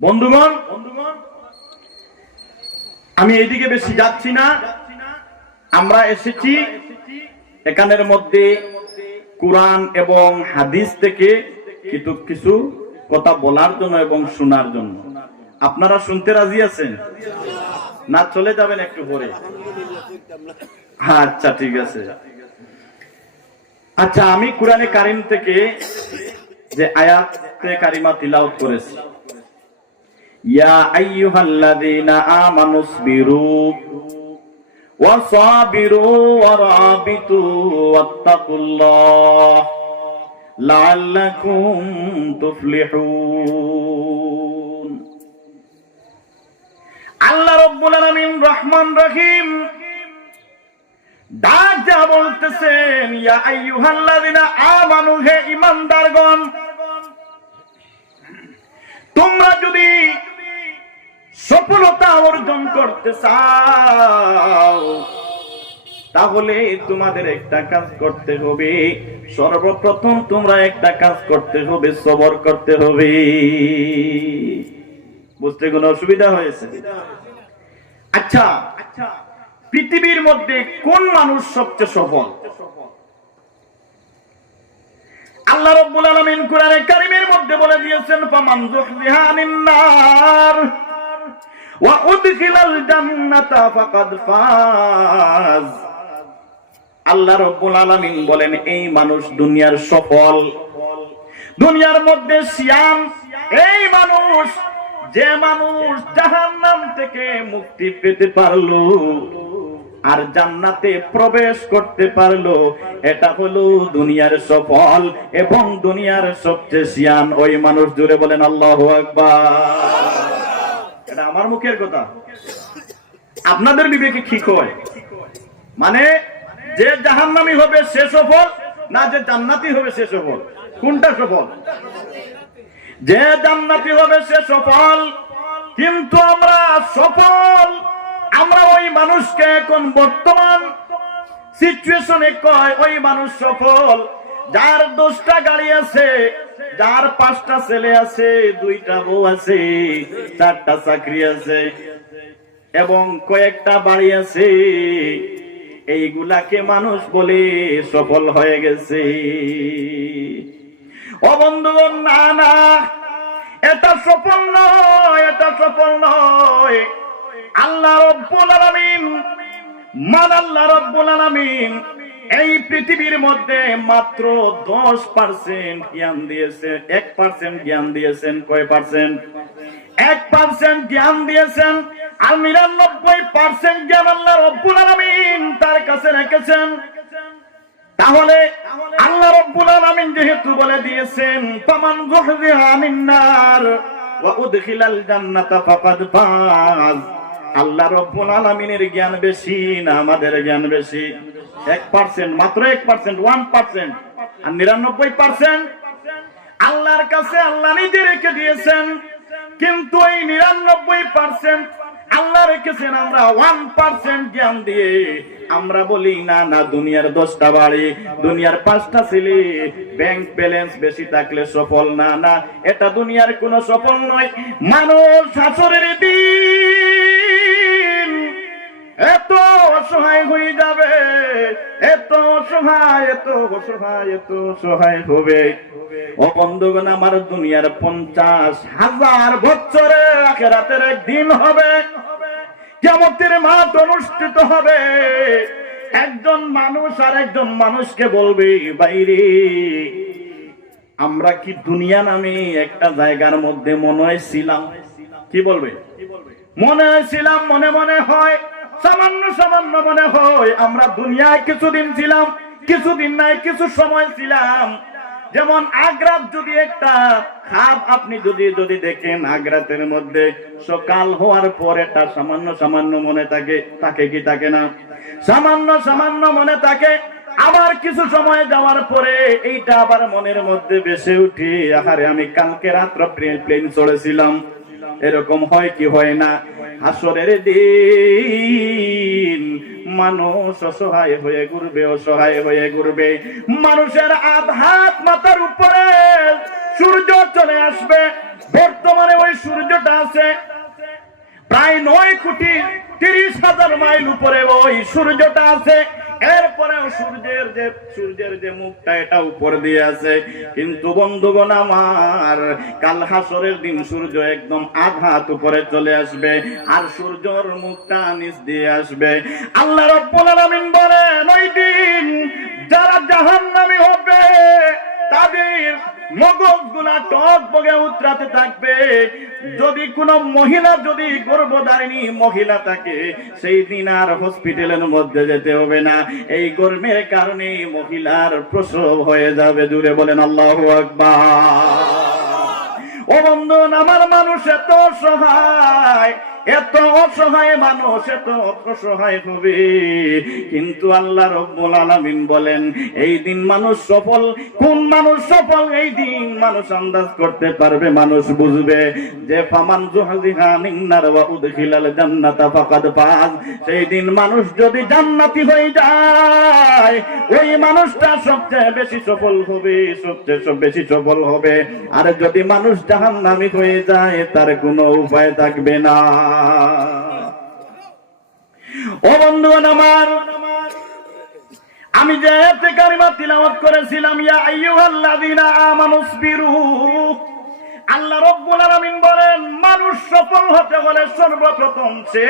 বন্ধুগণ, আমি এইদিকে বেশি যাচ্ছি না। আমরা এসেছি এখানের মধ্যে কোরআন এবং হাদিস থেকে কিছু কথা বলার জন্য এবং শোনার জন্য। আপনারা শুনতে রাজি আছেন না? চলে যাবেন একটু পরে? আচ্ছা, ঠিক আছে। আচ্ছা, আমি কোরআনে কারিম থেকে যে আয়াতে কারিমা তিলাওয়াত করেছি, ইয়া আইয়ুহাল্লাযীনা আমানুসবিরু ওয়াসাবিরু ওয়ারাবিতু ওয়াত্তাকুল্লাহ লাআল্লাকুম তুফলিহুন। আল্লাহ রাব্বুল আলামিন রহমান রহিম ডাক যা বলতেছেন, ইয়া আইয়ুহাল্লাযীনা আমানু, হে ঈমানদারগণ, তোমরা যদি সফলতা অর্জন করতে চাও তাহলে তোমাদের একটা কাজ করতে হবে। সর্বপ্রথম তোমরা একটা কাজ করতে হবে, সবর করতে হবে। বুঝতে কোনো অসুবিধা হয়েছে? আচ্ছা, পৃথিবীর মধ্যে কোন মানুষ সবচেয়ে সফল? আল্লাহ রাব্বুল আলামিন কোরআনে কারীমের মধ্যে বলে দিয়েছেন, ফামান যুহজিহা আনিন নার ওয়া উদখিলাল জান্নাতা ফাকাদ ফাজ। আল্লাহ রাব্বুল আলামিন বলেন, এই মানুষ দুনিয়ার সফল, দুনিয়ার মধ্যে সিয়াম। এই মানুষ, যে মানুষ জাহান্নাম থেকে মুক্তি পেতে পারলো আর জান্নাতে প্রবেশ করতে পারলো, এটা হলো দুনিয়ার সফল এবং দুনিয়ার সবচেয়ে সিয়ান ওই মানুষ। জুড়ে বলেন আল্লাহু আকবার। এটা আমার মুখের কথা, আপনাদের বিবেকে ঠিক হয়? মানে যে জাহান্নামী হবে সে সফল, না যে জান্নাতি হবে সে সফল? কোনটা সফল? যে জান্নাতি হবে সে সফল। কিন্তু আমরা সফল, আমরা ওই মানুষকে এখন বর্তমান সিচুয়েশনে কয় ওই মানুষ সফল যার 10টা গাড়ি আছে, যার 5টা ছেলে আছে, 2টা বউ আছে, 4টা চাকরি আছে এবং কয়েকটা বাড়ি আছে। এইগুলাকে মানুষ বলে সফল হয়ে গেছে। ও বন্ধুগণ, না না, এটা সফল নয়, এটা সফল নয়। আল্লাহ রাব্বুল আলামিন, আল্লাহ রাব্বুল আলামিন এই পৃথিবীর মধ্যে মাত্র 10% জ্ঞান দিয়েছেন, 1% জ্ঞান দিয়েছেন। কয় পার্সেন্ট? 1% জ্ঞান দিয়েছেন। আর 99% জ্ঞান আল্লাহ রাব্বুল আলামিন তার কাছে রেখেছেন। তাহলে আল্লাহ রাব্বুল আলামিন যেহেতু বলে দিয়েছেন, ফামান যুহজিহা আনিন নার ওয়া উদখিলাল জান্নাতা ফাকাদ ফাজ, আল্লাহ রাব্বুল আলামিনের জ্ঞান বেশি না আমাদের জ্ঞান বেশি? 1%, মাত্র 1%, 1%। আর 99% আল্লাহর কাছে আল্লাহ নিজে রেখে দিয়েছেন। কিন্তু এই 99% আল্লাহ রেখেছেন আমরা 1% জ্ঞান দিয়ে। আমরা বলি না না, দুনিয়ার 10টা বাড়ি, দুনিয়ার 5টা ছেলে, ব্যাংক ব্যালেন্স বেশি থাকলে সফল। না না, এটা দুনিয়ার কোনো সফল নয়। মানুষ হাসরের দিন এত অসহায় হয়ে যাবে, এত অসহায়, এত অসহায়, এত অসহায় হবে। ও বন্ধুগণ, আমার দুনিয়ার 50,000 বছরে আখিরাতের একদিন হবে, কিয়ামতের মাঠ অনুষ্ঠিত হবে। একজন মানুষ আর একজন মানুষকে বলবে, বাইরে আমরা কি দুনিয়া নামে একটা জায়গার মধ্যে মনে হয়েছিলাম? কি বলবে? মনে হয়েছিলাম, মনে মনে হয়, সামান্য সামান্য মনে হয় আমরা দুনিয়ায় কিছুদিন ছিলাম, কিছুদিন নাই, কিছু সময় ছিলাম। যেমন আগ্রাত যদি একটা খাপ আপনি যদি দেখেন, আগ্রাতের মধ্যে সকাল হওয়ার পর এটা সামান্য সামান্য মনে থাকে কি থাকে না? সামান্য সামান্য মনে থাকে। আবার কিছু সময় যাওয়ার পরে এইটা আবার মনের মধ্যে ভেসে উঠে, আহারে আমি কালকে রাত্রে প্লেন চড়েছিলাম। এরকম হয় কি হয় না? হাসরের দিন মানুষ অসহায় হয়ে ঘুরবে, অসহায় হয়ে ঘুরবে। মানুষের আধ হাত মাথার উপরে সূর্য চলে আসবে। বর্তমানে ওই ওই সূর্যটা আছে প্রায় 9,30,000 মাইল উপরে ওই সূর্যটা আছে। এরপরেও সূর্যের যে মুখটা এটা উপর দিয়ে আছে, কিন্তু বন্ধুগণ আমার, কাল হাসরের দিন সূর্য একদম আঘাত উপরে চলে আসবে আর সূর্যের মুখটা নিচ দিয়ে আসবে। আল্লাহ রাব্বুল আলামিন বলেন, ওই দিন যারা জাহান্নামী হবে তাদের মগজগুলা টক বগে উতরাতে থাকবে। যদি কোনো মহিলা, যদি গর্ভধারিণী মহিলা থাকে, সেই দিন আর হসপিটালের মধ্যে যেতে হবে না। এই গর্ভের কারণে মহিলার প্রসব হয়ে যাবে। জুড়ে বলেন আল্লাহু আকবার। ও বন্ধু আমার, মানুষ এত অসহায়, এত অসহায় মানুষ, এত অসহায় হবে, কিন্তু আল্লাহ রাব্বুল আলামিন বলেন এই দিন মানুষ সফল। কোন মানুষ সফল? এই দিন মানুষ আন্দাজ করতে পারবে, মানুষ বুঝবে যে ফামান যুহজিহা আনিন নার ওয়া উদখিলাল জান্নাতা ফাকাদ ফাজ। সেই দিন মানুষ যদি জান্নাতি হয়ে যায়, ওই মানুষটা সবচেয়ে বেশি সফল হবে, সবচেয়ে বেশি সফল হবে। আর যদি মানুষ জাহান্নামী হয়ে যায়, তার কোনো উপায় থাকবে না। ও বন্ধুগণ আমার, আমি যে আয়াতে কারিমা তিলাওয়াত করেছিলাম, ইয়া আইয়ুহাল্লাযীনা আমানুসবিরু, আল্লাহ রাব্বুল আলামিন বলেন মানুষ সফল হতে হলে সর্বপ্রথম সে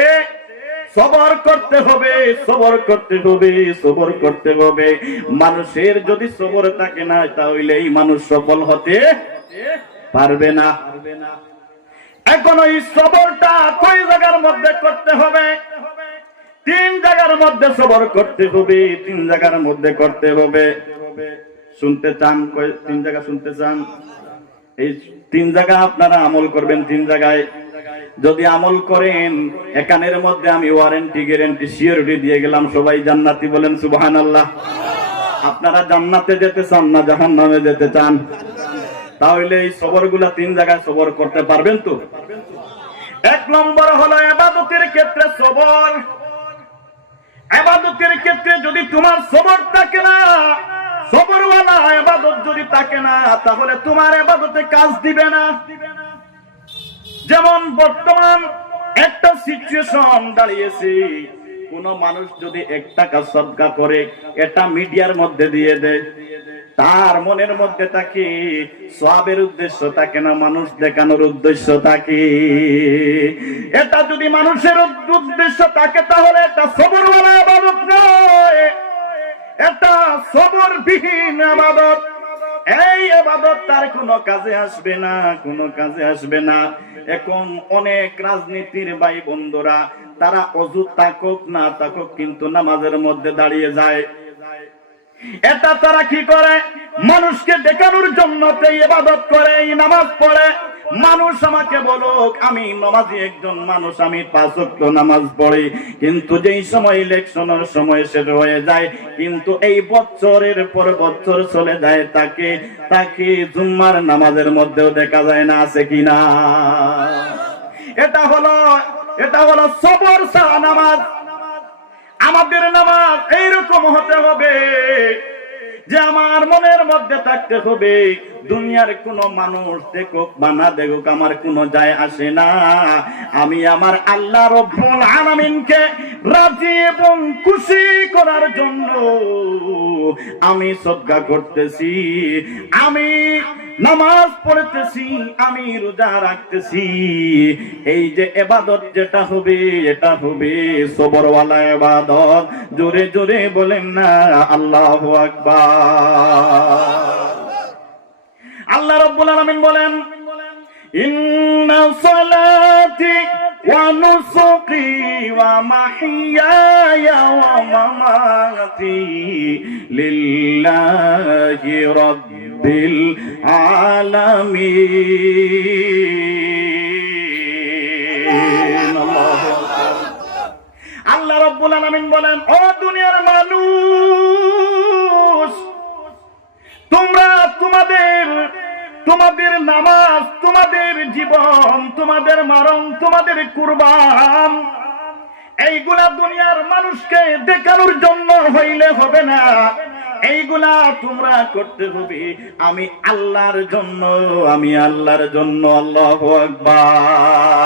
সবর করতে হবে, সবর করতে হবে, সবর করতে হবে। মানুষের যদি সবর থাকে না, তাহলে এই মানুষ সফল হতে পারবে না। এখন ওই সবরটা কয় জায়গার মধ্যে করতে হবে? 3 জায়গার মধ্যে সবর করতে হবে, 3 জায়গার মধ্যে করতে হবে। শুনতে চান? 3 জায়গা শুনতে চান? এই 3 জায়গা আপনারা আমল করবেন। 3 জায়গায় যদি আমল করেন, একানের মধ্যে আমি ওয়ারেন্টি, গ্যারান্টি, সিওরিটি দিয়ে গেলাম, সবাই জান্নাতি বলেন সুবহানাল্লাহ। আপনারা জান্নাতে যেতে চান না জাহান্নামে যেতে চান? তাহলে এই সবরগুলা 3 জায়গায় সবর করতে পারবেন তো? 1 নম্বর হলো ইবাদতের ক্ষেত্রে সবর। ইবাদতের ক্ষেত্রে যদি তোমার সবর থাকে না, সবরওয়ালা ইবাদত যদি থাকে না, তাহলে তোমার ইবাদতে কাজ দিবে না। যেমন বর্তমান একটা সিচুয়েশন দাঁড়িয়েছে, কোন মানুষ যদি 1 টাকা সদকা করে, এটা মিডিয়ার মধ্যে দিয়ে দেয়, তার মনের মধ্যে থাকে সওয়াবের উদ্দেশ্য থাকে না, মানুষ দেখানোর উদ্দেশ্য থাকে। এটা যদি মানুষের উদ্দেশ্য থাকে, তাহলে এটা সবরওয়ালা ইবাদত নয়, এটা সবরবিহীন ইবাদত। এই ইবাদত তার কোনো কাজে আসবে না, কোনো কাজে আসবে না। এখন অনেক রাজনীতির ভাই বন্ধুরা, তারা ওযু তাকুক না তাকুক, কিন্তু নামাজের মধ্যে দাঁড়িয়ে যায়। এটা তারা কি করে? মানুষকে দেখানোর জন্য ইবাদত করে, নামাজ পড়ে। মানুষ আমাকে বলুক, আমি নামাজি একজন মানুষ, আমি 5 ওয়াক্ত নামাজ পড়ি, কিন্তু যেই সময় ইলেকশনের সময় শেষ হয়ে যায়, কিন্তু এই বছরের পর বছর চলে যায়, তাকে জুম্মার নামাজের মধ্যেও দেখা যায় না, আছে কিনা? এটা হলো সবর ছাড়া নামাজ। আমাদের নামাজ এইরকম হতে হবে যে আমার মনের মধ্যে থাকতে হবে, দুনিয়ার কোন মানুষ দেখুক বা না দেখুক আমার কোনো যায় আসে না, আমি আমার আল্লাহ রাব্বুল আলামিনকে রাজি এবং খুশি করার জন্য আমি সদকা করতেছি, আমি নামাজ পড়তেছি, আমি রোজা রাখতেছি। এই যে ইবাদত যেটা হবে, এটা হবে সবরওয়ালা ইবাদত। জোরে জোরে বলেন না আল্লাহু আকবার। আল্লাহ রাব্বুল আলামিন বলেন, ইন্না সালাতি ওয়া নুসুকি ওয়া মাহিয়ায়া ওয়া মামাতি লিল্লাহি রাব্বিল আলামিন। আল্লাহ রাব্বুল আলামিন বলেন, ও দুনিয়ার মানুষ, তোমরা তোমাদের নামাজ, তোমাদের জীবন, তোমাদের মরণ, তোমাদের কুরবান, এইগুলা দুনিয়ার মানুষকে দেখানোর জন্য হইলে হবে না। এইগুলা তোমরা করতে হবে আমি আল্লাহর জন্য, আমি আল্লাহর জন্য। আল্লাহু আকবার।